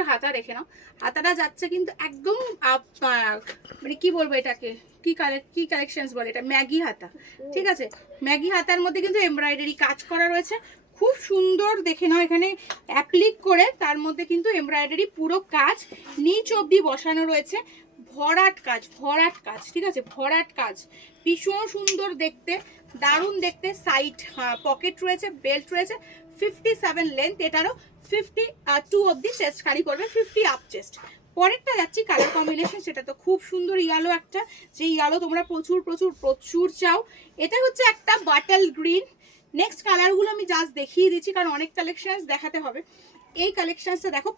সুন্দর হাতা, দেখে নাও হাতাটা যাচ্ছে কিন্তু একদম মানে কি বলবো এটাকে, কি কালেকশনস বলে এটা, ম্যাগি হাতা, ঠিক আছে। ম্যাগি হাতার মধ্যে কিন্তু এমব্রয়ডারি কাজ করা রয়েছে, খুব সুন্দর দেখে নাও। এখানে অ্যাপ্লিক করে তার মধ্যে কিন্তু এমব্রয়ডারি পুরো কাজ নিচ অবধি বসানো রয়েছে, ভরাট কাজ, ভরাট কাজ, ঠিক আছে, ভরাট কাজ, ভীষণ সুন্দর দেখতে, দারুণ দেখতে। সাইড পকেট রয়েছে, বেল্ট রয়েছে, 57 লেন্থ, এটারও 52 অবধি চেস্ট খালি করবে, 50 আপ চেস্ট। পরেরটা যাচ্ছি কালার কম্বিনেশন, সেটা তো খুব সুন্দর ইয়েলো একটা, যে ইয়েলো তোমরা প্রচুর প্রচুর প্রচুর চাও। এটা হচ্ছে একটা বাটাল গ্রিন। নেক্সট কালারগুলো আমি জাস্ট দেখিয়ে দিচ্ছি কারণ অনেক কালেকশনস দেখাতে হবে। এই কালেকশনসটা দেখো,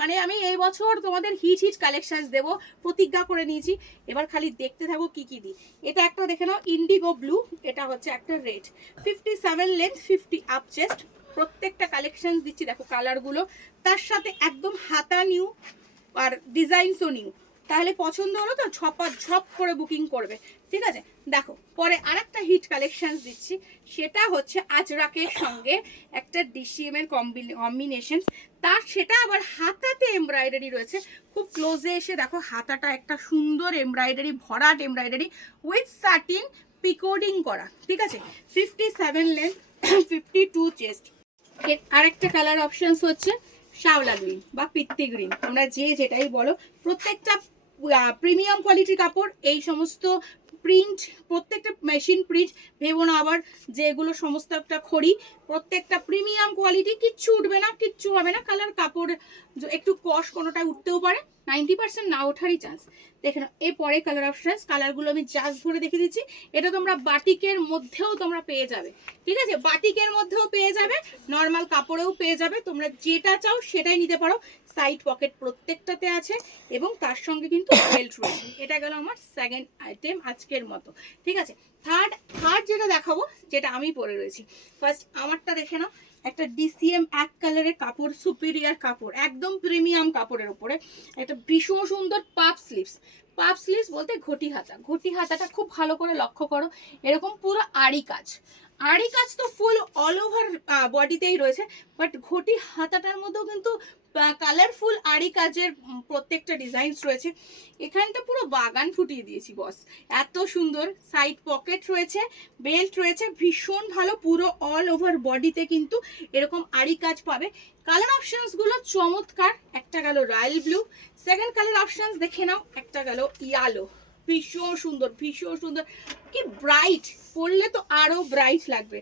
মানে আমি এই বছর তোমাদের হিট হিট কালেকশনস দেবো প্রতিজ্ঞা করে নিয়েছি, এবার খালি দেখতে থাকো কি কি দিই। এটা একটা দেখে নাও ইন্ডিগো ব্লু, এটা হচ্ছে একটা রেড, 57 লেন্থ, 50 আপ চেস্ট। প্রত্যেকটা কালেকশনস দিচ্ছি দেখো কালারগুলো, তার সাথে একদম হাতা নিউ আর ডিজাইনসও নিউ, তাহলে পছন্দ হলো তো ঝপ করে বুকিং করবে, ঠিক আছে। দেখো পরে আরেকটা হিট কালেকশনস দিচ্ছি, সেটা হচ্ছে আজরাকের সঙ্গে একটা ডিসিএম এর কম্বিনেশন, তার সেটা আবার হাতাতে এমব্রয়ডারি রয়েছে। খুব ক্লোজে এসে দেখো হাতাটা একটা সুন্দর এমব্রয়ডারি, ভরাট এমব্রয়ডারি উইথ সাটিন পিকোডিং করা, ঠিক আছে, 57 লেন্থ, 52 চেস্ট। এর আরেকটা কালার অপশনস হচ্ছে শাওলা গ্রিন বা পিত্তি গ্রিন, তোমরা যে যেটাই বলো, প্রত্যেকটা প্রিমিয়াম কোয়ালিটির কাপড়। এই সমস্ত প্রিন্ট প্রত্যেকটা মেশিন প্রিন্ট, ভেবো না আবার যে এগুলো সমস্ত একটা খড়ি, প্রত্যেকটা প্রিমিয়াম কোয়ালিটি, কিচ্ছু উঠবে না, কিচ্ছু হবে না। কালার কাপড় একটু কষ কোনোটা উঠতেও পারে, 90% না ওঠারই চান্স। দেখে নাও এর পরে কালার অপশনস, কালারগুলো আমি জাস্ট ধরে দেখে দিচ্ছি। এটা তোমরা বাটিকের মধ্যেও তোমরা পেয়ে যাবে, ঠিক আছে, বাটিকের মধ্যেও পেয়ে যাবে, নর্মাল কাপড়েও পেয়ে যাবে, তোমরা যেটা চাও সেটাই নিতে পারো। সাইড পকেট প্রত্যেকটাতে আছে এবং তার সঙ্গে কিন্তু বেল্ট রয়েছে। এটা গেল আমার সেকেন্ড আইটেম আজকের মতো, ঠিক আছে। থার্ড যেটা দেখাবো, যেটা আমি পরে রয়েছি, ফার্স্ট আমারটা দেখে নাও, একটা ডিসিএম এক কালারের কাপড়, সুপিরিয়ার কাপড়, একদম প্রিমিয়াম কাপড়ের উপরে একটা ভীষণ সুন্দর পাফ স্লিভস। পাফ স্লিভস বলতে ঘটি হাতা, ঘটি হাতাটা খুব ভালো করে লক্ষ্য করো, এরকম পুরো আড়ি কাজ, আড়ি কাজ তো ফুল অল ওভার বডিতেই রয়েছে, বাট ঘটি হাতাটার মধ্যেও কিন্তু কালারফুল আড়ি কাজের প্রত্যেকটা ডিজাইনস রয়েছে। এখানটা পুরো বাগান ফুটিয়ে দিয়েছি বস, এত সুন্দর। সাইড পকেট রয়েছে, বেল্ট রয়েছে, ভীষণ ভালো, পুরো অল ওভার বডিতে কিন্তু এরকম আড়ি কাজ পাবে। কালার অপশনস গুলো চমৎকার, একটা গেল royal blue, second colour options দেখে নাও, একটা গেল ইয়ালো, ভীষণ সুন্দর, ভীষণ সুন্দর, কি ব্রাইট, পরলে তো আরো ব্রাইট লাগবে,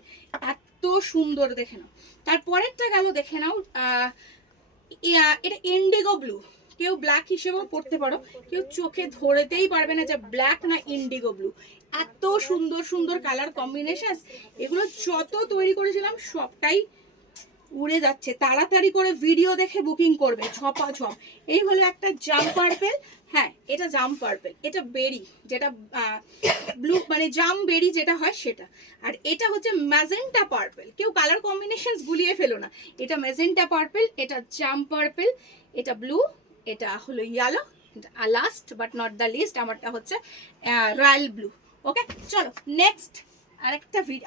এত সুন্দর দেখে নাও। তারপরেরটা গেল দেখে নাও, এটা ইন্ডিগো ব্লু, কেউ ব্ল্যাক হিসেবেও পড়তে পারো, কেউ চোখে ধরতেই পারবে না যে ব্ল্যাক না ইন্ডিগো ব্লু। এত সুন্দর সুন্দর কালার কম্বিনেশন, এগুলো যত তৈরি করেছিলাম সবটাই উড়ে যাচ্ছে, তাড়াতাড়ি করে ভিডিও দেখে বুকিং করবে ঝপাঝপ। এই হলো একটা জাম পার্পেল, হ্যাঁ এটা জাম পার্পেল, এটা বেরি, যেটা ব্লু মানে জাম বেরি যেটা হয় সেটা, আর এটা হচ্ছে ম্যাজেন্টা পার্পেল। কেউ কালার কম্বিনেশনস গুলিয়ে ফেলো না, এটা ম্যাজেন্টা পার্পেল, এটা জাম পার্পেল, এটা ব্লু, এটা হলো yellow, last but not the least আমারটা হচ্ছে রয়্যাল ব্লু। ওকে চলো নেক্সট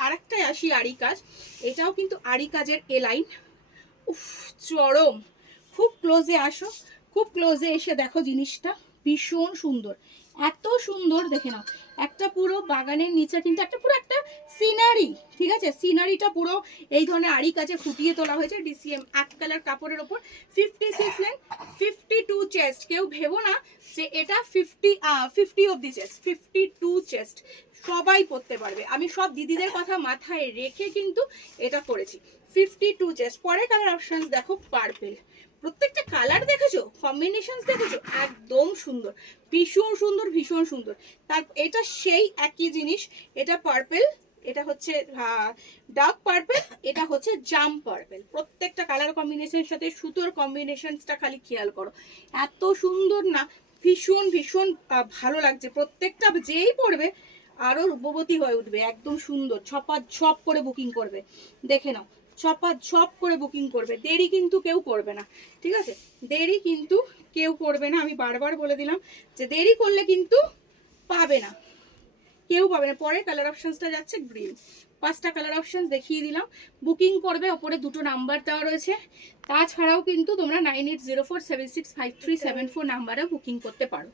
আরেকটা আসি, আড়ি কাজ। এটাও কিন্তু আড়ি কাজের এ লাইন, উফ চরম। খুব ক্লোজে আসো, খুব ক্লোজে এসে দেখো জিনিসটা, ভীষণ সুন্দর, এত সুন্দর দেখে নাও। একটা পুরো বাগানের নিচে কিন্তু একটা পুরো একটা সিনারি, ঠিক আছে, সিনারিটা পুরো এই ধরনের আড়ি কাজে ফুটিয়ে তোলা হয়েছে ডিসিএম এক কালার কাপড়ের ওপর, 56 লেন, 52 চেস্ট। কেউ ভেবো না যে এটা 50 অবধি চেস্ট, 52 চেস্ট, সবাই পরতে পারবে। আমি সব দিদিদের কথা মাথায় রেখে কিন্তু এটা করেছি, 52 চেস্ট। পরে কালার অপশনস দেখো, পার্পেল, প্রত্যেকটা কালার দেখেছো, কম্বিনেশন দেখেছো, একদম সুন্দর, ভীষণ সুন্দর, ভীষণ সুন্দর। তার এটা সেই একই জিনিস, এটা পার্পেল, এটা হচ্ছে ডার্ক পার্পেল, এটা হচ্ছে জাম পার্পেল। প্রত্যেকটা কালার কম্বিনেশনের সাথে সুতোর কম্বিনেশনসটা খালি খেয়াল করো, এত সুন্দর না, ভীষণ ভীষণ ভালো লাগছে। প্রত্যেকটা যেই পড়বে আরো রূপবতী হয়ে উঠবে, একদম সুন্দর, ঝপ করে বুকিং করবে। দেখে নাও ঝপ করে বুকিং করবে, দেরি কিন্তু কেউ করবে না, ঠিক আছে, দেরি কিন্তু কেউ করবে না। আমি বারবার বলে দিলাম যে দেরি করলে কিন্তু পাবে না, কেউ পাবে না। পরে কালার অপশনসটা যাচ্ছে গ্রিন, 5টা কালার অপশন দেখিয়ে দিলাম। বুকিং করবে, ওপরে 2টো নাম্বার দেওয়া রয়েছে। তাছাড়াও কিন্তু তোমরা 9804765374 নাম্বারে বুকিং করতে পারো।